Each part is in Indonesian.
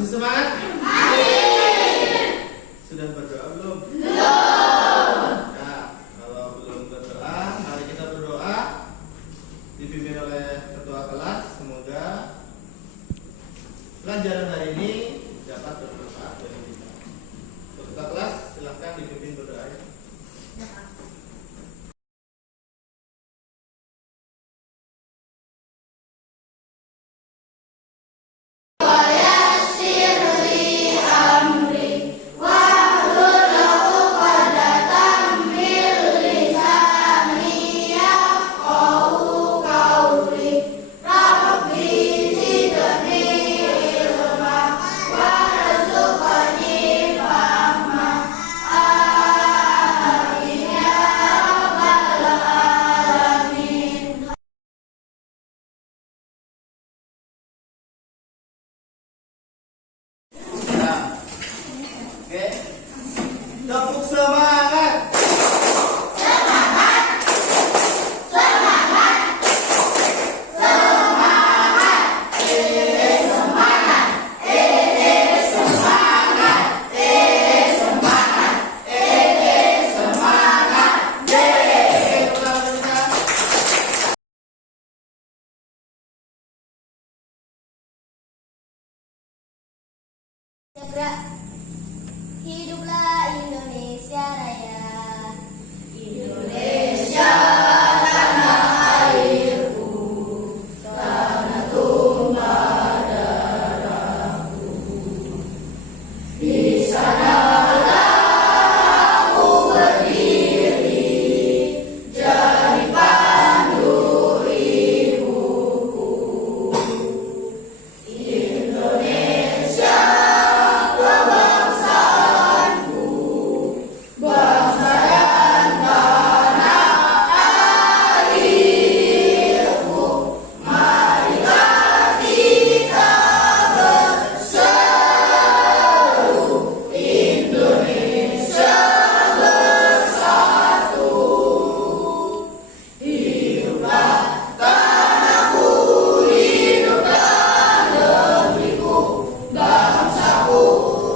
Masih semangat? Masih. Sudah berdoa belum? Belum. Nah, kalau belum berdoa, mari kita berdoa dipimpin oleh ketua kelas. Semoga pelajaran hari ini dapat bermanfaat bagi kita. Ketua kelas, silakan dipimpin berdoa. Oke, tepuk semangat. Semangat. Semangat. Semangat. Semangat. Semangat. Semangat. Semangat. Segera. Hiduplah Indonesia Raya. Indonesia tanah airku, tanah tumpah darahku. Di sanalah aku berdiri, jadi pandu ibuku. Indonesia bangsa dan tanah airku, marilah kita berseru, Indonesia bersatu. Hiduplah tanahku, hiduplah negeriku, bangsaku,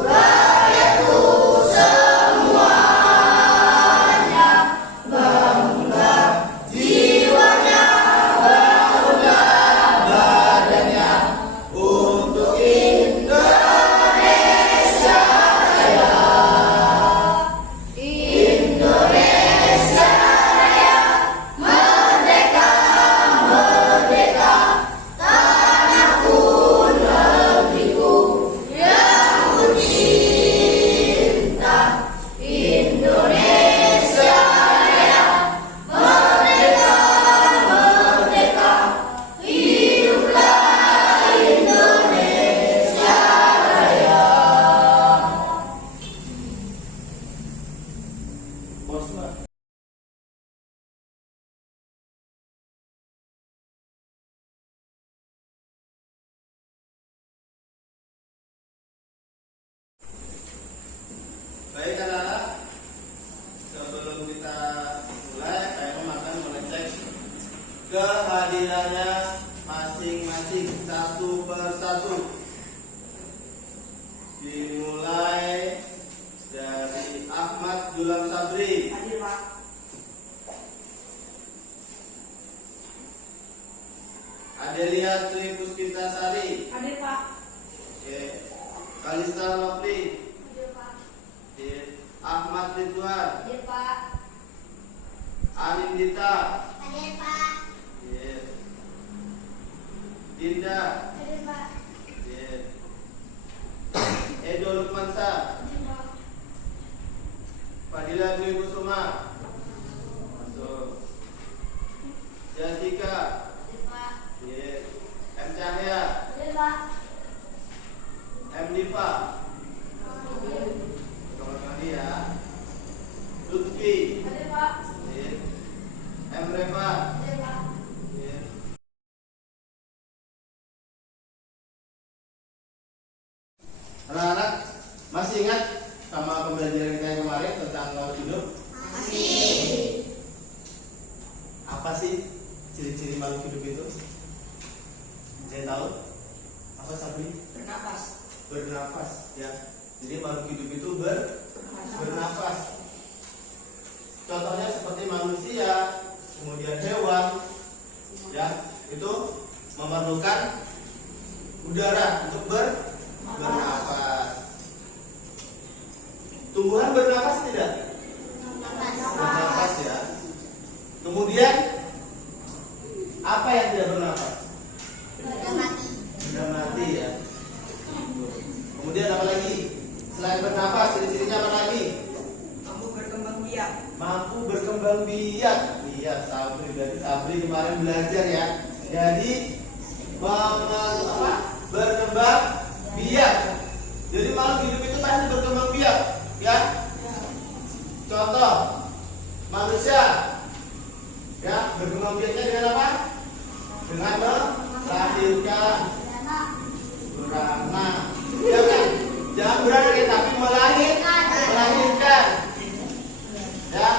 rakyatku semuanya. Bangunlah jiwanya, bangunlah badannya untuk Indonesia Raya. Indonesia Raya, merdeka, merdeka, tanahku, negeriku yang ku cinta. Indonesia Raya, merdeka, merdeka, hiduplah Indonesia Raya. Bos, Mbak. Baik anak-anak, sebelum kita mulai, saya akan mengecek kehadirannya masing-masing satu persatu. Dimulai dari Ahmad Gulam Sabri. Hadir, Pak. Adelia Tri Puspitasari. Hadir, Pak. Oke. Kalista Lovely. Hadir, Pak. Oke. Ahmad Ridwan. Hadir, Pak. Anindita. Hadir, Pak. Oke. Dinda. Hadir, Pak. Oke. Edo Lukmansa. Hadir, Pak. Fadila Dwi Kusuma. Masuk. Jessica. Hadir, Pak. Oke. M Cahya. Hadir, Pak. M Diva. Hadir. Kawan-kawan ya. Lutfi. Hadir, Pak. Oke. M Reva. Hadir, Pak. Oke. Anak-anak masih ingat sama pembelajaran kita yang kemarin tentang laut hidup? Masih. Apa sih ciri-ciri makhluk hidup itu? Saya tahu. Apa Sabri? Bernapas. bernafas ya. Jadi makhluk hidup itu bernafas. Contohnya seperti manusia, kemudian hewan ya, itu memerlukan udara untuk bernafas. Tumbuhan bernafas tidak? Bernafas ya. Kemudian apa yang tidak bernafas? Benda mati ya. Kemudian apa lagi? Selain bernafas, ciri-cirinya apa lagi? Mampu berkembang biak. Mampu berkembang biak. Iya, Sabri. Jadi Sabri kemarin belajar ya. Jadi berkembang biak. Jadi makhluk hidup itu pasti berkembang biak, ya. Contoh manusia, ya, berkembang biaknya dengan apa? Dengan melahirkan. Beranak. Jangan beranak ya, tapi melahirkan. Ya.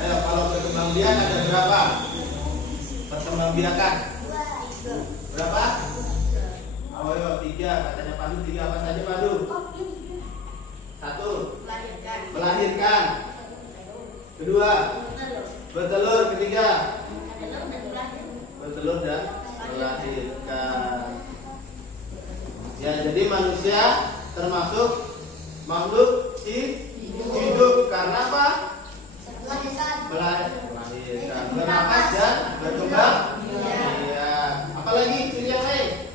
Ayo, kalau berkembang biak ada berapa? Berkembang biakan. Berapa? Ayo, 3. Katanya Pandu 3. Apa saja Pandu? 1. Melahirkan. Kedua, bertelur. Ketiga, bertelur dan melahirkan. Ya, jadi manusia termasuk makhluk hidup karena apa? Melahirkan, bernafas dan berkembang. Iya. Apalagi ciri yang lain?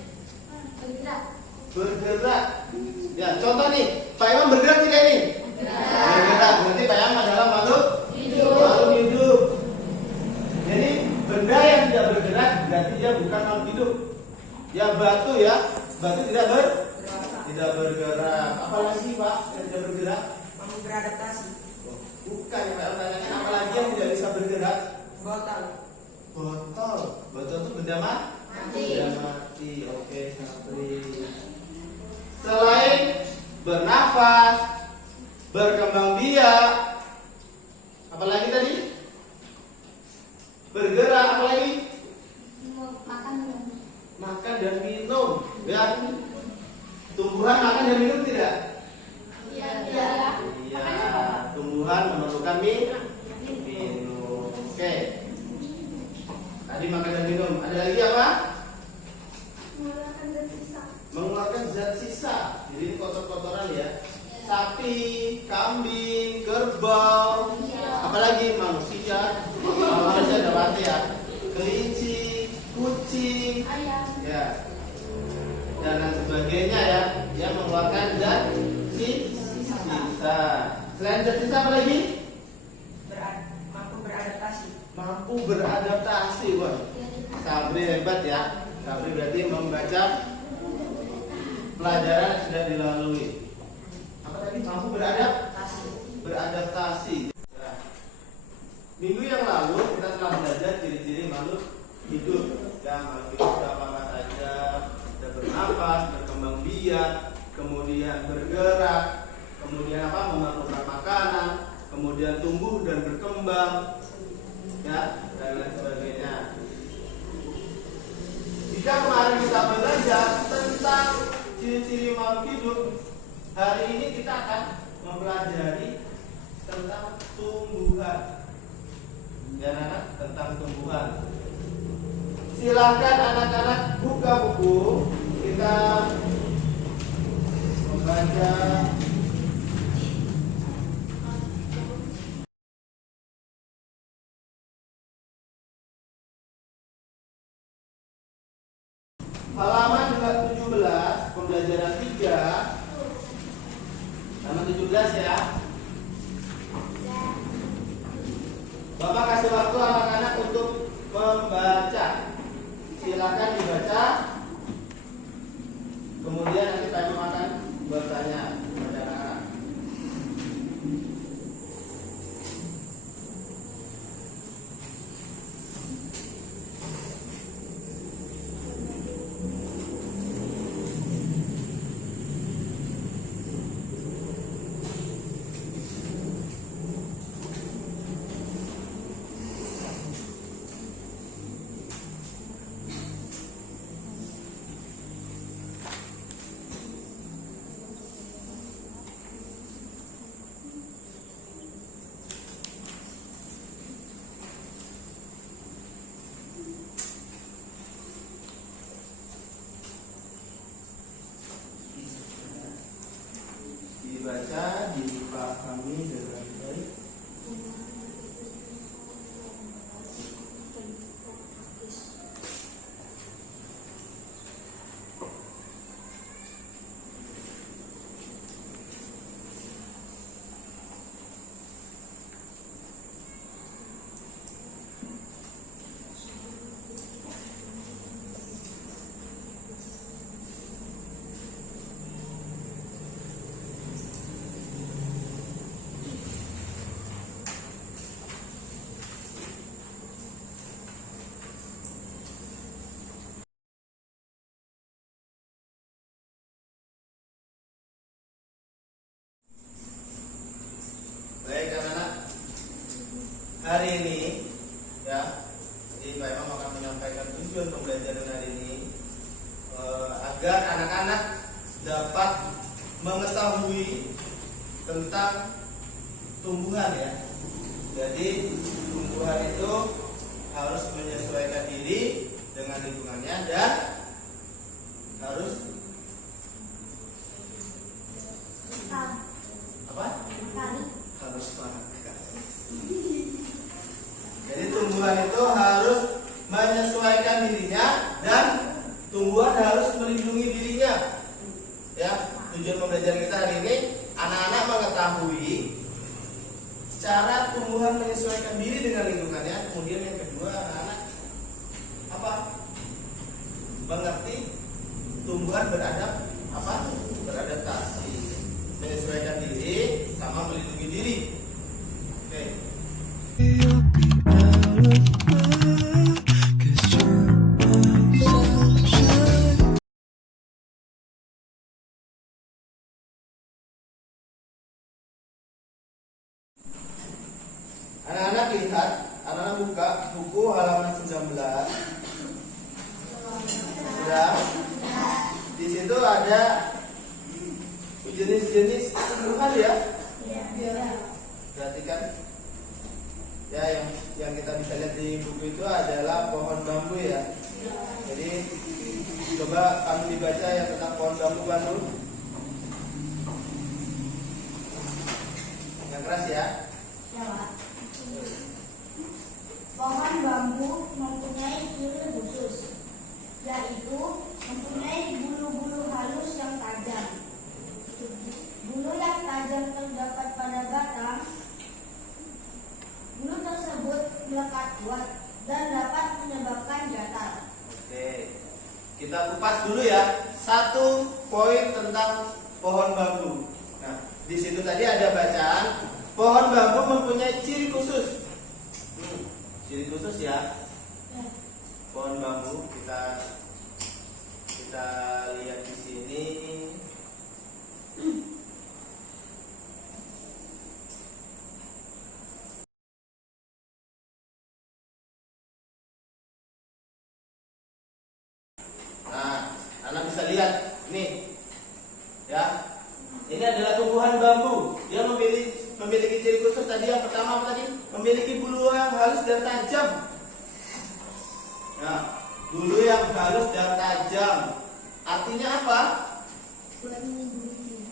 Bergerak. Ya, contoh nih, Pak Imam bergerak tidak nih? Bergerak. Berarti Pak Imam adalah makhluk hidup. Jadi benda yang tidak bergerak berarti dia bukan makhluk hidup. Ya, batu ya, batu tidak bergerak. Apalagi Pak yang tidak bergerak? Mampu beradaptasi. Bukan, yang Pak tanyakan apalagi yang tidak bisa bergerak? Botol. Botol itu benda Mati. Benda mati. Oke, Sabri. Selain bernafas, berkembang biak, apalagi tadi? Bergerak, apalagi? Makan dan minum. Ya. Tumbuhan makan dan minum tidak? Iya. Tumbuhan memerlukan minum. Oke. Tadi makan dan minum. Ada lagi apa? Mengeluarkan zat sisa. Jadi kotor-kotoran ya. Sapi, kambing, kerbau, apalagi manusia. Manusia ada mati ya. Kelinci, kucing, ya, dan lain sebagainya ya. Dia mengeluarkan zat sisa. Selain zat sisa apa lagi? Mampu beradaptasi. Wah, Sabri hebat ya. Sabri berarti membaca pelajaran yang sudah dilalui. Apa tadi? Mampu beradaptasi. Nah, minggu yang lalu kita telah belajar ciri-ciri makhluk hidup. Ya, makhluk hidup apa saja? Bisa bernafas, berkembang biak, kemudian bergerak, kemudian apa? Memerlukan makanan, kemudian tumbuh dan berkembang, ya, dan lain sebagainya. Jika kemarin kita belajar tentang ciri-ciri makhluk hidup, hari ini kita akan mempelajari tentang tumbuhan. Ya, anak, tentang tumbuhan. Silakan anak-anak buka buku, kita membaca halaman 17, pembelajaran 3, halaman 17 ya. Bapak kasih waktu anak-anak untuk membaca. Silakan dibaca. Kemudian nanti Pak Imam akan bertanya kepada anak-anak. dibaca, dipahami dengan baik. Baik anak-anak, hari ini ya, jadi Pak Imam akan menyampaikan tujuan pembelajaran hari ini agar anak-anak dapat mengetahui tentang tumbuhan ya. Jadi tumbuhan itu harus menyesuaikan diri dengan lingkungannya dan harus apa? Harus makan. Jadi tumbuhan itu harus menyesuaikan dirinya dan tumbuhan harus melindungi dirinya. Ya, tujuan pembelajaran kita hari ini anak-anak mengetahui cara tumbuhan menyesuaikan diri dengan lingkungannya. Kemudian yang kedua, anak-anak apa? Mengerti tumbuhan beradaptasi, menyesuaikan diri sama melindungi diri. Oke. Anak-anak lihat, anak-anak buka buku halaman 19. Sudah. Di situ ada jenis-jenis tumbuhan ya. Perhatikan. Ya, yang kita bisa lihat di buku itu adalah pohon bambu ya. Jadi coba kamu dibaca yang tentang pohon bambu. Yang keras ya. Pohon bambu mempunyai ciri khusus, yaitu mempunyai bulu-bulu halus yang tajam. Bulu yang tajam terdapat pada batang. Bulu tersebut melekat kuat dan dapat menyebabkan gatal. Oke, kita kupas dulu ya. Satu poin tentang pohon bambu. Nah, di situ tadi ada bacaan pohon bambu mempunyai ciri khusus. Ciri khusus ya. Pohon bambu kita lihat di sini. Nah, anak bisa lihat nih, ya. Ini adalah tumbuhan bambu. Dia memiliki ciri khusus tadi. Yang pertama apa tadi? Memiliki bulu yang halus dan tajam. Nah, bulu yang halus dan tajam. Artinya apa?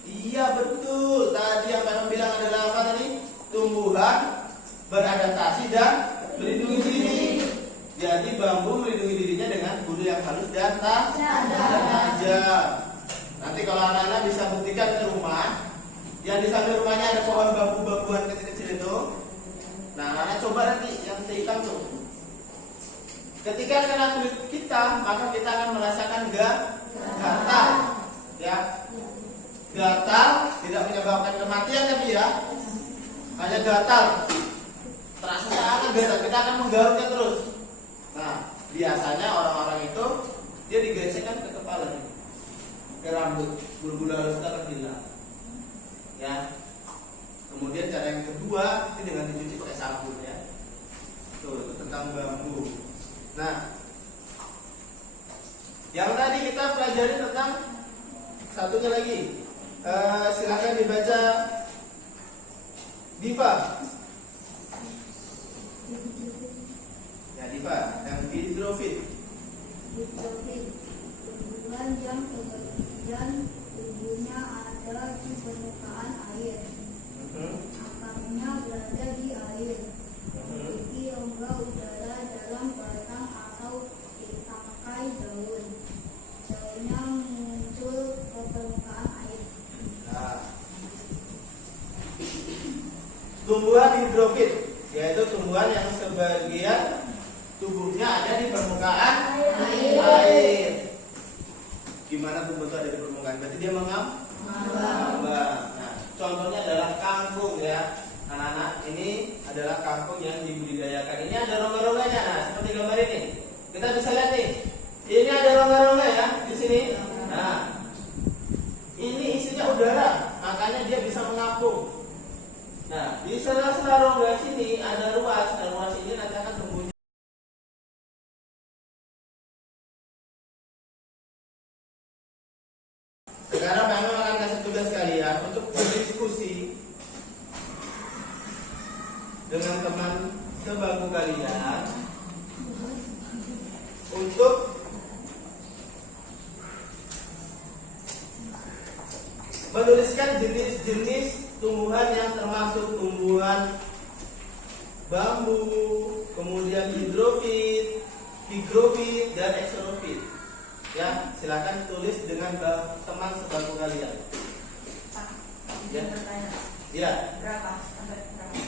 Iya betul. Tadi yang Pak bilang adalah apa tadi? Tumbuhan beradaptasi dan melindungi diri. Jadi bambu melindungi dirinya dengan bulu yang halus dan tajam. Nanti kalau anak-anak bisa buktikan ke rumah, yang di samping rumahnya ada pohon bambu-bambuan kecil-kecil itu. Nah, anak-anak coba nanti yang hitam tuh. Ketika kena kulit kita, maka kita akan merasakan gatal. Ya, gatal tidak menyebabkan kematian tapi ya, hanya gatal. Terasa sangat gatal. Kita akan menggaruknya terus. Nah, biasanya orang-orang itu dia digesekkan ke kepala, ke rambut, bulu-bulu halus itu akan hilang. Ya. Kemudian cara yang kedua itu dengan dicuci pakai sabun ya. Tuh, itu tentang bambu. Nah, yang tadi kita pelajari tentang satunya lagi. Silakan dibaca, Diva. Ya, Diva, yang hidrofit. Hidrofit, tumbuhan yang sebagian tubuhnya ada di permukaan air. hidrofit, yaitu tumbuhan yang sebagian tubuhnya ada di permukaan air. Gimana tumbuh itu ada di permukaan? Berarti dia mengambang. Nah, contohnya adalah kangkung ya. Anak-anak, ini adalah kangkung yang dibudidayakan. Ini ada rongga-rongganya. Nah, seperti gambar ini. Kita bisa lihat nih. Ini ada rongga-rongga ya di sini. Nah, ini isinya udara, makanya dia bisa mengapung. Nah, di sela-sela rongga sini ada ruas. Nah, ruas ini nanti akan tumbuh. Sekarang memang akan kasih tugas kalian untuk berdiskusi dengan teman sebangku kalian untuk menuliskan jenis-jenis tumbuhan yang termasuk tumbuhan bambu, kemudian hidrofit, higrofit, dan eksorofit. Ya, silakan tulis dengan teman sebangku kalian. Pak, Ya. izin bertanya. Ya, Berapa? Sampai berapa?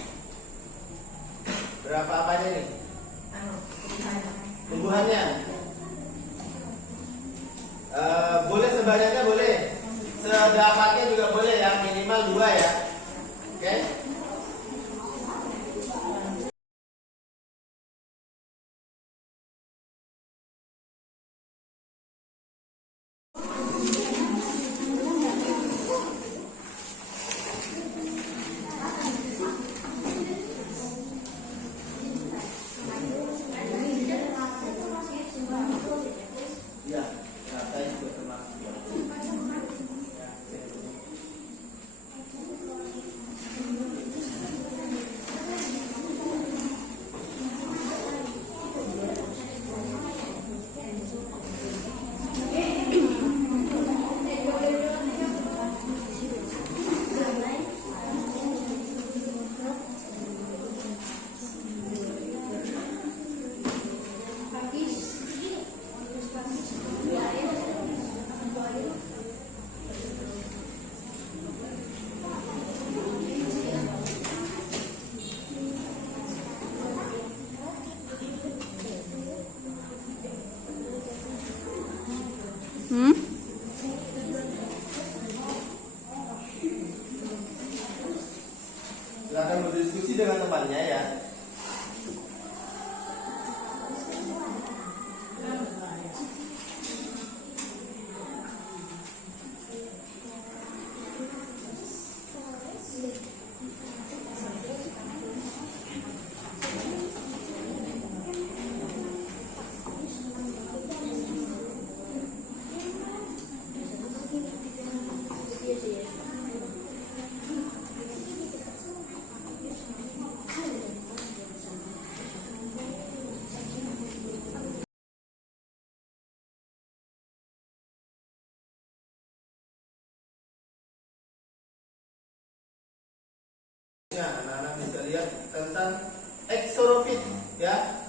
berapa apanya nih? Tumbuhannya. Tumbuhannya. Boleh sebanyaknya boleh, sedapatnya juga boleh ya, minimal 2 ya. Oke? Ya, nah, saya juga termasuk. Ya, silakan berdiskusi dengan temannya ya. Ya, anak-anak bisa lihat tentang eksorofit ya.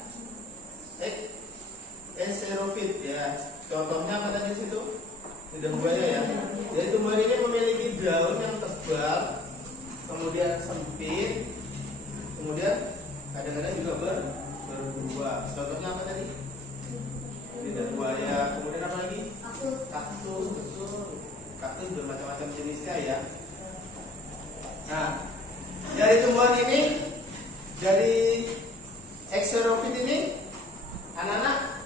Eksorofit ya. Contohnya apa tadi situ? Lidah buaya ya. Jadi tumbuhan ini memiliki daun yang tebal, kemudian sempit, kemudian kadang-kadang juga berbuah. Contohnya apa tadi? Lidah buaya. Kemudian apa lagi? Kaktus, betul. Kaktus bermacam-macam jenisnya ya. Nah, dari tumbuhan ini, dari eksorofit ini, anak-anak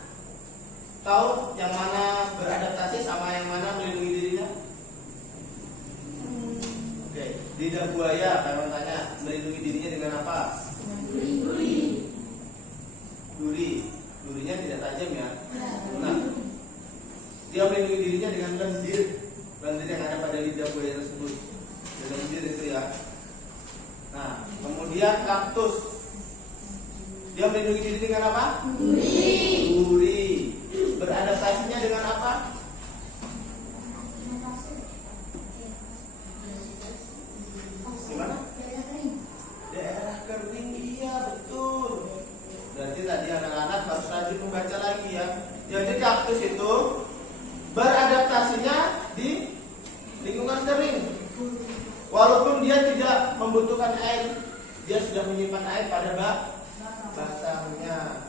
tahu yang mana beradaptasi sama yang mana melindungi dirinya? Oke, lidah buaya, kalau tanya melindungi dirinya dengan apa? Duri. Durinya tidak tajam ya. Nah, dia melindungi dirinya dengan lendir yang ada pada lidah buaya tersebut. Lendir itu ya. Nah, kemudian kaktus, dia melindungi diri dengan apa? Duri. Beradaptasinya dengan apa? Gimana? Daerah kering, iya betul. Berarti tadi anak-anak harus rajin membaca lagi ya. Jadi kaktus itu beradaptasinya di lingkungan kering. Walaupun dia tidak membutuhkan air dia sudah menyimpan air pada batangnya.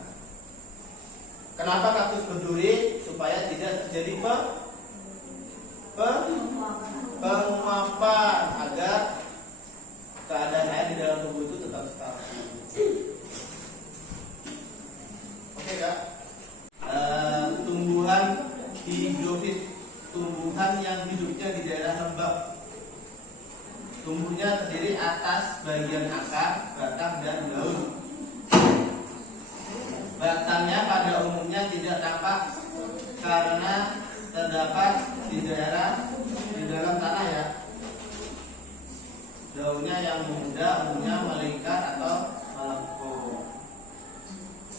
Kenapa kaktus berduri? Supaya tidak terjadi penguapan, agar keadaan air di dalam tubuh itu tetap stabil. Oke Kak. Tumbuhan hidrofit, tumbuhan yang hidupnya di daerah lembab. Tumbuhnya terdiri atas bagian akar, batang, dan daun. Batangnya pada umumnya tidak tampak karena terdapat di dalam tanah ya. Daunnya yang muda umumnya melingkar atau melengkung.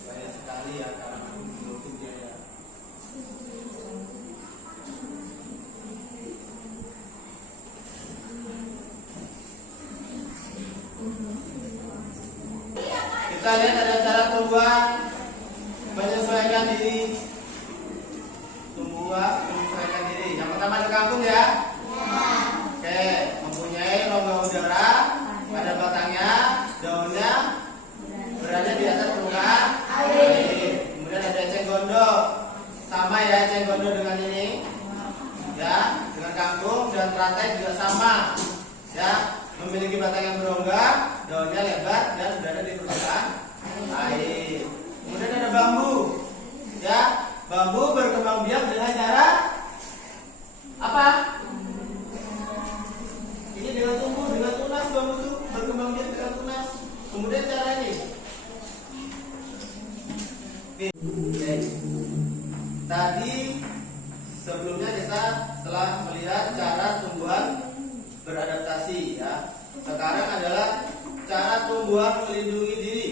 Banyak sekali ya karena hidrofitnya ya. Kita lihat ada cara tumbuhan menyesuaikan diri. Tumbuhan menyesuaikan diri. Yang pertama ada kangkung ya. Oke, mempunyai rongga udara pada batangnya, daunnya berada di atas permukaan air. Kemudian ada eceng gondok, sama ya eceng gondok dengan ini, ya, dengan kangkung, dan teratai juga sama, ya, memiliki batang yang berongga, daunnya lebar dan berada di permukaan air. Kemudian ada bambu, ya, bambu berkembang biak dengan cara apa? Ini dengan tumbuh, dengan tunas, bambu itu berkembang biak dengan tunas. Kemudian cara ini. Oke. Tadi sebelumnya kita telah melihat cara tumbuhan beradaptasi ya. Sekarang adalah cara tumbuhan melindungi diri.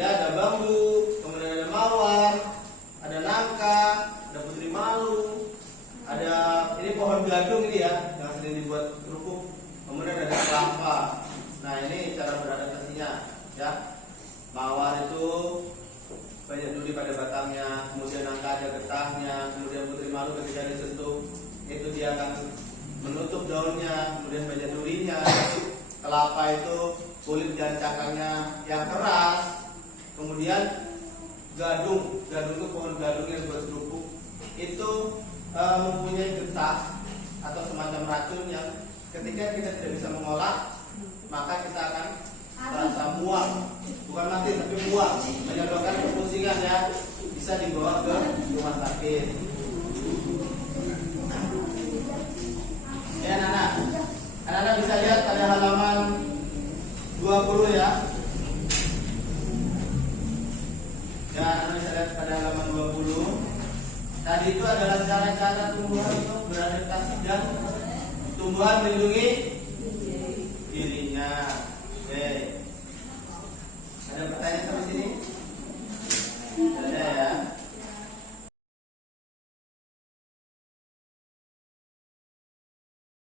Ya, ada bambu, kemudian ada mawar, ada nangka, ada putri malu, ada ini pohon gadung ini ya, yang sering dibuat kerupuk. Kemudian ada kelapa. Nah, ini cara beradaptasinya ya. Mawar itu banyak duri pada batangnya, kemudian nangka ada getahnya, kemudian putri malu ketika disentuh itu dia akan menutup daunnya, kemudian banyak durinya. Kelapa itu kulit dan cangkangnya yang keras. Kemudian gadung itu pohon gadung yang buat kerupuk itu mempunyai getah atau semacam racun yang ketika kita tidak bisa mengolah, maka kita akan merasa mual, bukan mati tapi mual, menyebabkan kepusingan ya, bisa dibawa ke rumah sakit. Ya anak-anak bisa lihat pada halaman 20 ya. Ya, anak bisa lihat pada halaman 20. Tadi itu adalah cara-cara tumbuhan untuk beradaptasi dan tumbuhan melindungi dirinya. Oke. Ada pertanyaan sampai sini? Ada ya.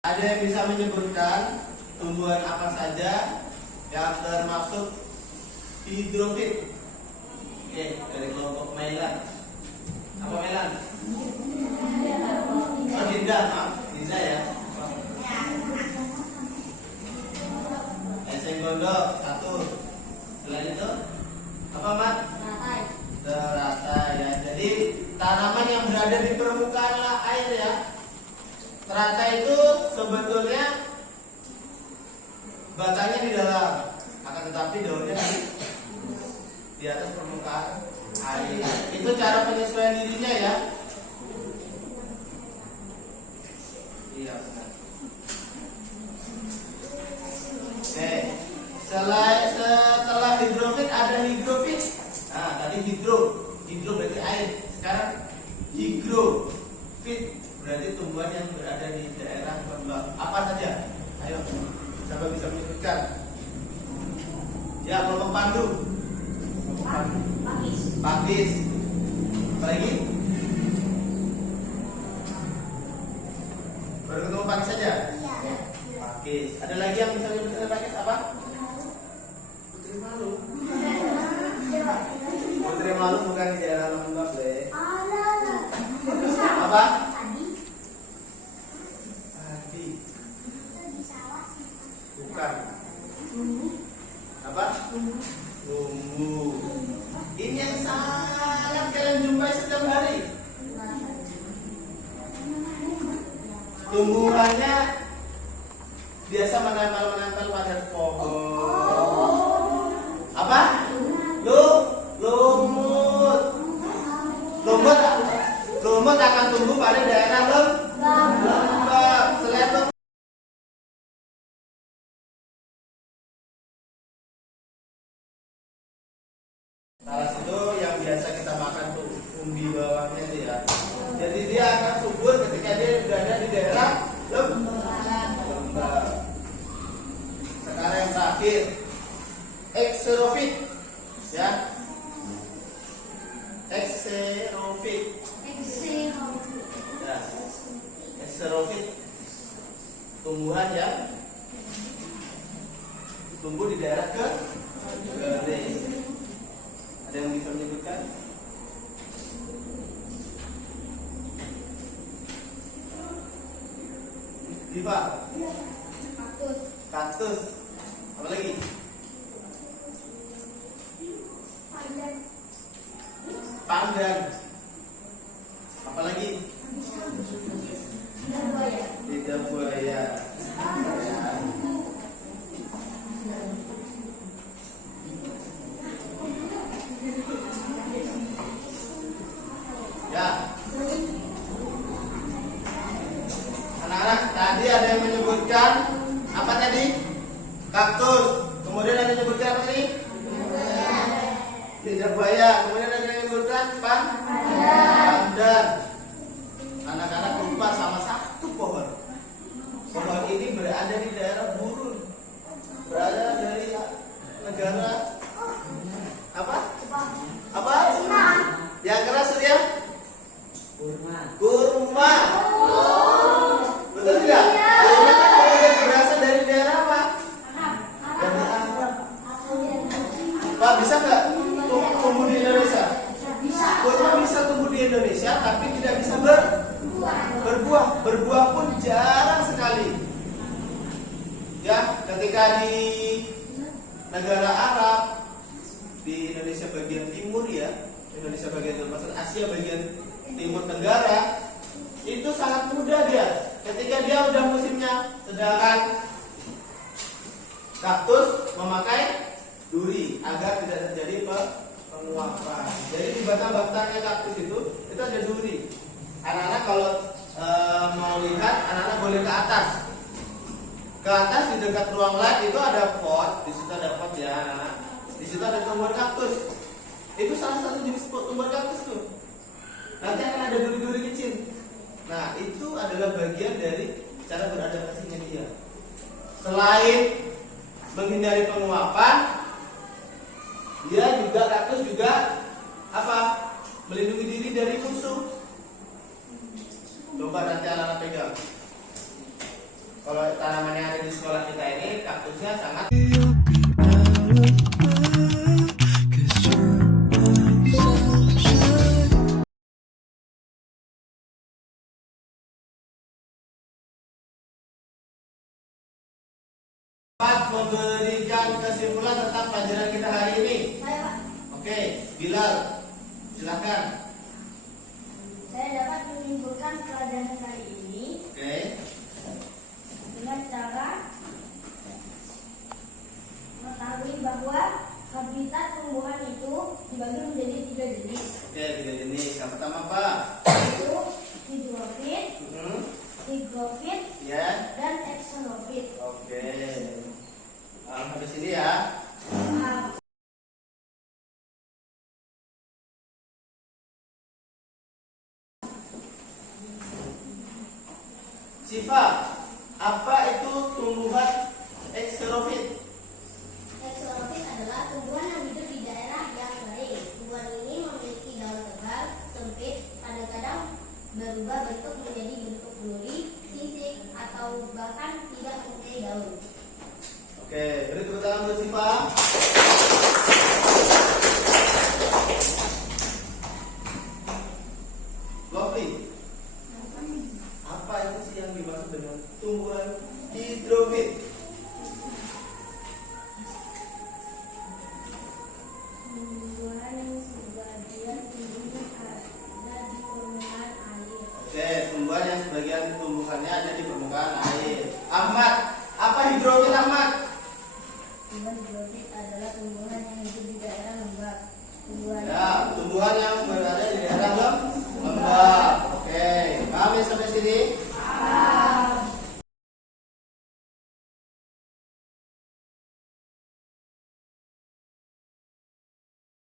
Ada yang bisa menyebutkan tumbuhan apa saja yang termasuk hidrofit? Oke, dari kelompok Mailan. Apa Mailan? Oh, Dinda, maaf, Dinda ya. Eceng gondok satu. Selain itu, apa Mat? Teratai ya. Jadi tanaman yang berada di permukaan air ya. Teratai itu sebetulnya batangnya di dalam, akan tetapi daunnya di atas permukaan air. Itu cara penyesuaian dirinya ya. Iya benar. Oke. Setelah hidrofit ada higrofit. Nah, tadi hidro berarti air. Sekarang higrofit berarti tumbuhan yang berada di daerah lembab. Apa saja? Ayo, siapa bisa menyebutkan? Ya, kelompok pandu. Pakis. Apa lagi? Baru ketemu pakis saja? Iya. Pakis. Ada lagi yang bisa menyebutkan pakis apa? Putri malu. Putri malu bukan di daerah lembab deh. Apa? Adi. Bukan. Apa? Tumbuh. Ini yang sangat kalian jumpai setiap hari. Tumbuhannya biasa menempel pada pohon. Apa? Lumut. Lumut akan tumbuh pada daerah lembab. Selain itu, talas itu yang biasa kita makan tuh umbi bawahnya itu ya. Jadi dia akan subur ketika dia berada di daerah lembab. Sekarang yang terakhir, xerofit, ya. Xerofit. Ya. Xerofit tumbuhan yang tumbuh di daerah kering. Ada yang bisa menyebutkan? Diva? Kaktus. Apa lagi? Pandan. Apa lagi? Lidah buaya. Ya. Anak-anak, tadi ada yang menyebutkan apa tadi? Kaktus. Kemudian ada yang menyebutkan apa tadi? Lidah buaya. Kemudian ada yang menyebutkan pandan. Anak-anak lupa sama satu pohon. Pohon ini berada di daerah gurun. Berada dari negara apa? Apa? Yang keras ya? Kurma. Betul tidak? Kurma kan berasal dari daerah apa? Dari Arab. Pak, bisa nggak tumbuh di Indonesia? Kurma bisa tumbuh di Indonesia, tapi tidak bisa berbuah. Berbuah pun jarang sekali. Ya, ketika di negara Arab, di Indonesia bagian timur ya, Indonesia bagian timur, maksud Asia bagian timur tenggara, itu sangat mudah dia. Ketika dia udah musimnya, sedangkan kaktus memakai duri agar tidak terjadi penguapan. Jadi di batang-batangnya kaktus itu ada duri. Anak-anak kalau mau lihat, anak-anak boleh ke atas. Ke atas di dekat ruang lab itu ada pot, di situ ada pot ya anak-anak. Di situ ada tumbuhan kaktus. Itu salah satu jenis tumbuhan kaktus tuh. Nanti akan ada duri-duri kecil. Nah, itu adalah bagian dari cara beradaptasinya dia. Selain menghindari penguapan, dia juga kaktus juga apa? Melindungi diri dari musuh. Coba nanti anak-anak pegang. Kalau tanaman yang ada di sekolah kita ini, kaktusnya sangat memberikan kesimpulan tentang pelajaran kita hari ini. Oke, Bilal, silakan. Saya dapat menyimpulkan pelajaran kali ini dengan cara mengetahui bahwa habitat tumbuhan itu dibagi menjadi 3 jenis. Oke, 3 jenis. Yang pertama apa? Itu hidrofit, higrofit, dan xenofit. Oke. Habis ini ya. Siva, apa itu tumbuhan xenofit? Xenofit adalah tumbuhan yang hidup di daerah yang kering. Tumbuhan ini memiliki daun tebal, sempit, kadang-kadang berubah bentuk menjadi bentuk duri, sisik, atau bahkan tidak mempunyai daun. Oke, beri tepuk tangan untuk Siva. Lovely. Apa itu sih yang dimaksud dengan tumbuhan hidrofit?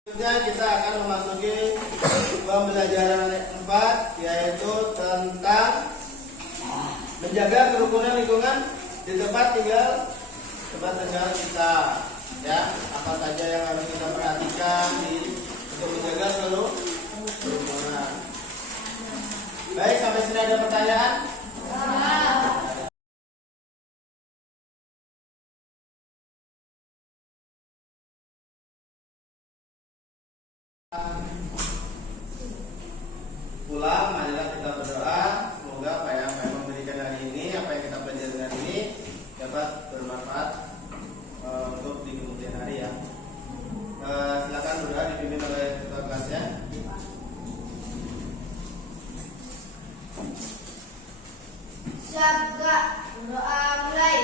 Selanjutnya kita akan memasuki pembelajaran 4, yaitu tentang menjaga kerukunan lingkungan di tempat tinggal kita. Ya, apa saja yang harus kita perhatikan untuk menjaga seluruh kerukunan. Baik, sampai sini ada pertanyaan? Pulang, marilah kita berdoa. Semoga apa yang memberikan hari ini, apa yang kita pelajari hari ini dapat bermanfaat untuk di kemudian hari ya. Silakan berdoa dipimpin oleh ketua kelasnya. Syabga, doa mulai.